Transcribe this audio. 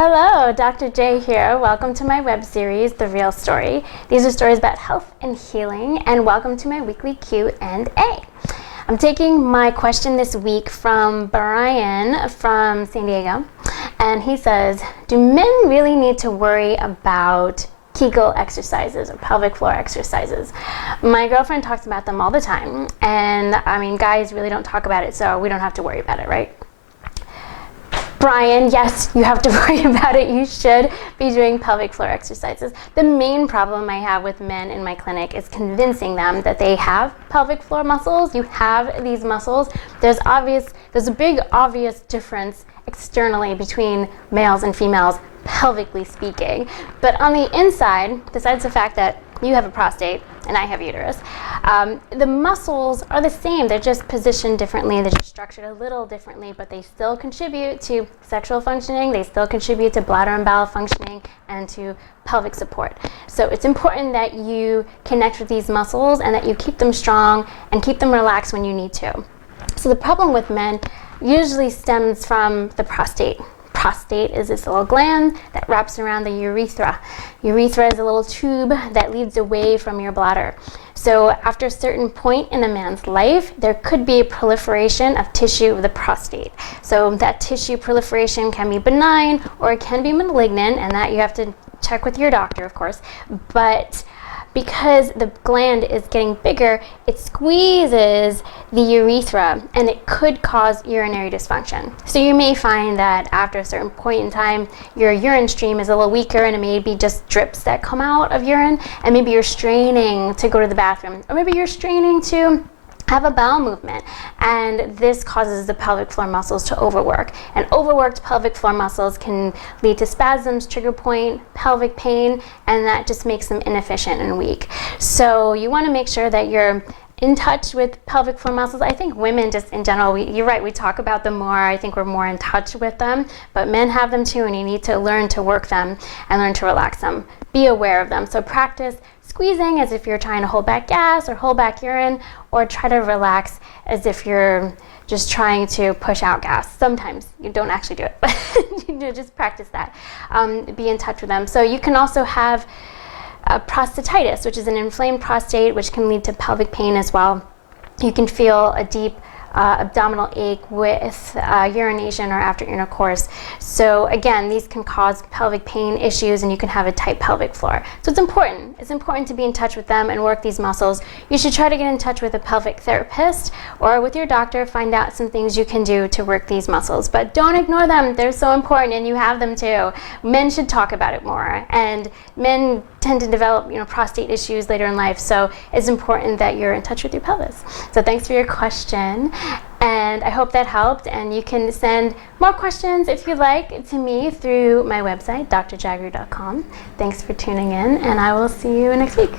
Hello, Dr. J here. Welcome to my web series, The Real Story. These are stories about health and healing, and welcome to my weekly Q&A. I'm taking my question this week from Brian from San Diego, and he says, do men really need to worry about Kegel exercises or pelvic floor exercises? My girlfriend talks about them all the time, and guys really don't talk about it, so we don't have to worry about it, right? Brian, yes, you have to worry about it. You should be doing pelvic floor exercises. The main problem I have with men in my clinic is convincing them that they have pelvic floor muscles. You have these muscles. There's a big obvious difference externally between males and females, pelvically speaking. But on the inside, besides the fact that you have a prostate and I have uterus, the muscles are the same. They're just positioned differently. They're just structured a little differently, but they still contribute to sexual functioning. They still contribute to bladder and bowel functioning and to pelvic support. So it's important that you connect with these muscles and that you keep them strong and keep them relaxed when you need to. So the problem with men usually stems from the prostate. Prostate is this little gland that wraps around the urethra. Urethra is a little tube that leads away from your bladder. So after a certain point in a man's life, there could be a proliferation of tissue of the prostate. So that tissue proliferation can be benign or it can be malignant, and that you have to check with your doctor, of course. But because the gland is getting bigger, it squeezes the urethra and it could cause urinary dysfunction. So you may find that after a certain point in time, your urine stream is a little weaker and it may be just drips that come out of urine, and maybe you're straining to go to the bathroom, or maybe you're straining to have a bowel movement, and this causes the pelvic floor muscles to overwork. And overworked pelvic floor muscles can lead to spasms, trigger point, pelvic pain, and that just makes them inefficient and weak. So you want to make sure that you're in touch with pelvic floor muscles. I think women just in general, you're right, we talk about them more. I think we're more in touch with them, but men have them too, and you need to learn to work them and learn to relax them. Be aware of them. So practice squeezing as if you're trying to hold back gas or hold back urine, or try to relax as if you're just trying to push out gas. Sometimes you don't actually do it, but you just practice that. Be in touch with them. So you can also have prostatitis, which is an inflamed prostate, which can lead to pelvic pain as well. You can feel a deep abdominal ache with urination or after intercourse. So again, these can cause pelvic pain issues, and you can have a tight pelvic floor. So it's important. It's important to be in touch with them and work these muscles. You should try to get in touch with a pelvic therapist or with your doctor. Find out some things you can do to work these muscles, but don't ignore them. They're so important, and you have them too. Men should talk about it more, and men tend to develop, prostate issues later in life. So it's important that you're in touch with your pelvis. So thanks for your question, and I hope that helped. And you can send more questions if you'd like to me through my website, drjagger.com. Thanks for tuning in, and I will see you next week.